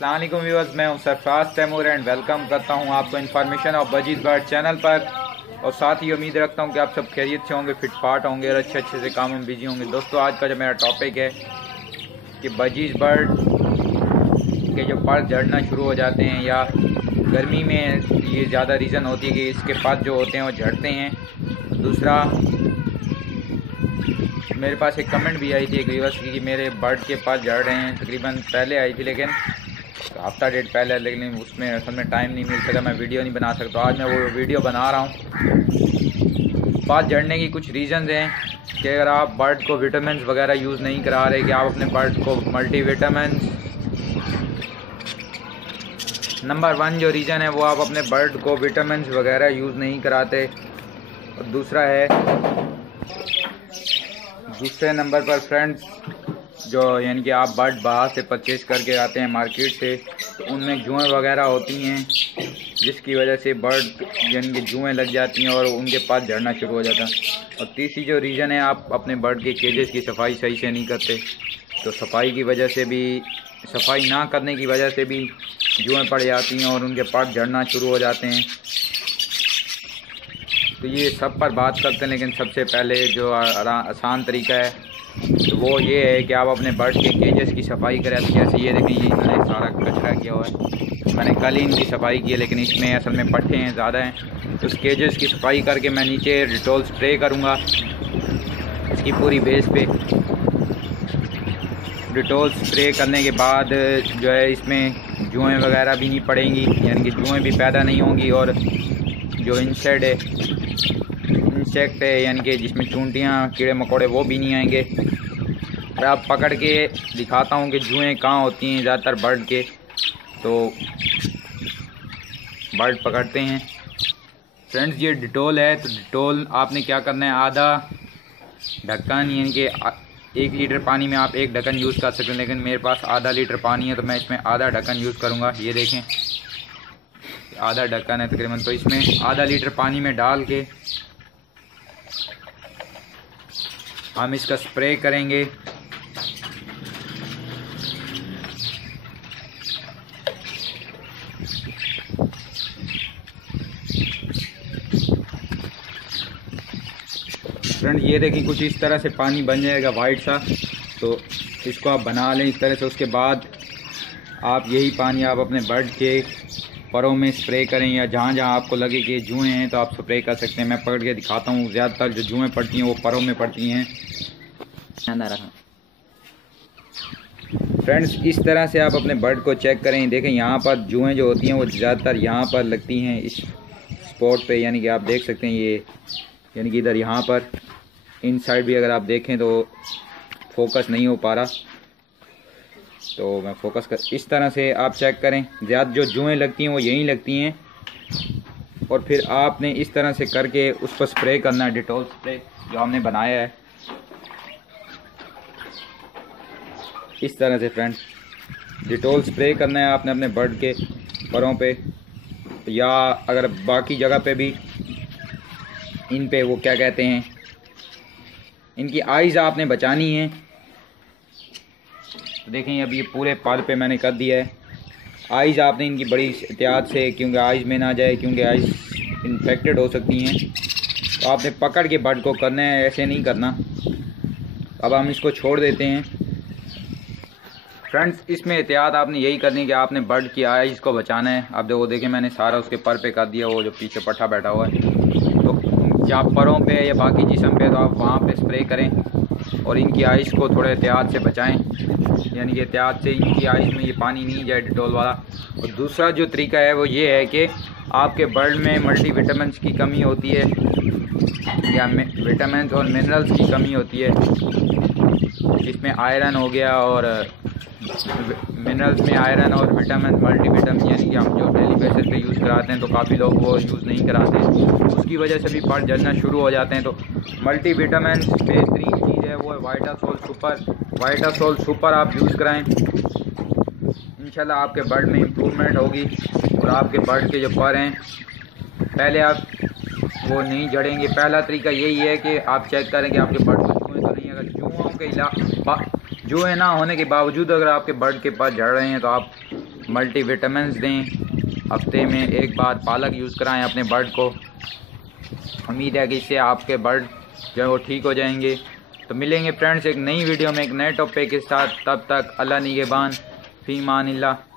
अस्सलाम वालेकुम व्यूअर्स, मैं हूं सरफराज तैमूर एंड वेलकम करता हूं आपको information of budgies bird channel पर। और साथ ही उम्मीद रखता हूं कि आप सब खैरियत से होंगे, फिट फाट होंगे और अच्छे से काम में बिजी होंगे। दोस्तों, आज का जो मेरा टॉपिक है कि बजीज बर्ड के जो पर झड़ना शुरू हो जाते हैं या गर्मी में ये ज़्यादा रीज़न होती है कि इसके पत्ते जो होते हैं वो झड़ते हैं। दूसरा, मेरे पास एक कमेंट भी आई थी एक व्यूअर्स की कि मेरे बर्ड के पास झड़ रहे हैं। तकरीबन पहले आई थी, लेकिन हफ्ता डेढ़ पहले, लेकिन उसमें असल में टाइम नहीं मिल सका, मैं वीडियो नहीं बना सकता। आज मैं वो वीडियो बना रहा हूँ। पास झड़ने की कुछ रीज़न्स हैं कि अगर आप बर्ड को विटामिन वगैरह यूज़ नहीं करा रहे, कि आप अपने बर्ड को मल्टीविटामिन, नंबर 1 जो रीज़न है वो आप अपने बर्ड को विटामिन वगैरह यूज़ नहीं कराते। और दूसरे नंबर पर फ्रेंड्स, जो यानी कि आप बर्ड बाहर से परचेज़ करके आते हैं मार्केट से, तो उनमें जुएँ वगैरह होती हैं, जिसकी वजह से बर्ड यानी कि जुएँ लग जाती हैं और उनके पास झड़ना शुरू हो जाता है। और तीसरी जो रीज़न है, आप अपने बर्ड के केजेस की सफाई सही से नहीं करते, तो सफाई ना करने की वजह से भी जुएँ पड़ जाती हैं और उनके पास झड़ना शुरू हो जाते हैं। तो ये सब पर बात करते हैं, लेकिन सबसे पहले जो आसान तरीका है तो वो ये है कि आप अपने बर्ड के केजेस की सफाई करें। तो जैसे ये देखें, ये इन्होंने सारा कचरा किया हुआ है, मैंने कल ही इनकी सफाई की है, लेकिन इसमें असल में पट्टे हैं ज़्यादा हैं। तो उस केजेस की सफाई करके मैं नीचे डिटॉल स्प्रे करूँगा इसकी पूरी बेस पे। डिटॉल स्प्रे करने के बाद जो है इसमें जुएँ वगैरह भी नहीं पड़ेंगी, यानी कि जुएँ भी पैदा नहीं होंगी, और जो इंसेक्ट है यानी कि जिसमें चूंटियाँ कीड़े मकोड़े वो भी नहीं आएंगे। मैं आप पकड़ के दिखाता हूँ कि जुएँ कहाँ होती हैं ज़्यादातर बर्ड के। तो बर्ड पकड़ते हैं फ्रेंड्स, ये डिटॉल है, तो डिटॉल आपने क्या करना है, आधा ढक्कन, यानी कि 1 लीटर पानी में आप 1 ढक्कन यूज़ कर सकते हैं, लेकिन मेरे पास आधा लीटर पानी है तो मैं इसमें आधा ढक्कन यूज़ करूँगा। ये देखें, आधा ढक्कन है तकरीबन, तो इसमें आधा लीटर पानी में डाल के हम इसका स्प्रे करेंगे। फ्रेंड, ये देखिए कुछ इस तरह से पानी बन जाएगा वाइट सा, तो इसको आप बना लें इस तरह से। उसके बाद आप यही पानी आप अपने बर्ड के परों में स्प्रे करें, या जहाँ जहाँ आपको लगे कि जुएँ हैं तो आप स्प्रे कर सकते हैं। मैं पकड़ के दिखाता हूँ, ज़्यादातर जो जुएँ पड़ती हैं वो परों में पड़ती हैं। फ्रेंड्स, इस तरह से आप अपने बर्ड को चेक करें। देखें, यहाँ पर जुएँ जो होती हैं वो ज़्यादातर यहाँ पर लगती हैं, इस स्पॉट पे, यानी कि आप देख सकते हैं ये, यानी कि इधर यहाँ पर इन साइड भी अगर आप देखें तो फोकस नहीं हो पा रहा, तो मैं फोकस कर, इस तरह से आप चेक करें। ज़्यादा जो जुएँ लगती हैं वो यहीं लगती हैं, और फिर आपने इस तरह से करके उस पर स्प्रे करना है, डिटॉल स्प्रे जो हमने बनाया है इस तरह से। फ्रेंड, डिटॉल स्प्रे करना है आपने अपने बर्ड के परों पे, या अगर बाकी जगह पे भी इन पे वो क्या कहते हैं, इनकी आइज़ आपने बचानी है। तो देखें, अब ये पूरे पर पे मैंने कर दिया है। आइज़ आपने इनकी बड़ी एहतियात से, क्योंकि आइज़ में ना जाए, क्योंकि आइज़ इन्फेक्टेड हो सकती हैं। तो आपने पकड़ के बर्ड को करना है, ऐसे नहीं करना। अब हम इसको छोड़ देते हैं। फ्रेंड्स, इसमें एहतियात आपने यही करनी है कि आपने बर्ड की आइज़ को बचाना है। अब वो देखें, मैंने सारा उसके पर पे कर दिया, वो जो पीछे पट्टा बैठा हुआ है। तो या परों पे या बाकी जिस्म पे, तो आप वहाँ पे स्प्रे करें और इनकी आइज़ को थोड़े एहतियात से बचाएं, यानी कि एहतियात से इनकी आइज़ में ये पानी नहीं जाए डिटॉल वाला। और दूसरा जो तरीका है वो ये है कि आपके बर्ड में मल्टीविटामिन की कमी होती है, या विटामिन और मिनरल्स की कमी होती है, जिसमें आयरन हो गया, और मिनरल्स में आयरन और विटामिन, मल्टीविटामिन, यानी कि हम जो डेली बेसिस पे यूज़ कराते हैं, तो काफ़ी लोग वो यूज़ नहीं कराते हैं, उसकी वजह से भी पर झड़ना शुरू हो जाते हैं। तो मल्टीविटामिन बेहतरीन चीज़ है, वो है वाइटासोल सुपर। वाइटासोल सुपर आप यूज़ कराएं, इंशाल्लाह आपके बर्ड में इम्प्रूवमेंट होगी, और आपके बर्ड के जो पर हैं पहले आप वो नहीं झड़ेंगे। पहला तरीका यही है कि आप चेक करें कि आपके बर्ड को जुएँ तो नहीं। अगर जुओं के जुएँ ना होने के बावजूद अगर आपके बर्ड के पास झड़ रहे हैं, तो आप मल्टीविटामिन्स दें, हफ्ते में एक बार पालक यूज़ कराएं अपने बर्ड को। उम्मीद है कि इससे आपके बर्ड जो है वो ठीक हो जाएंगे। तो मिलेंगे फ्रेंड्स एक नई वीडियो में एक नए टॉपिक के साथ। तब तक अल्लाह निगहबान, फी मानिल्लाह।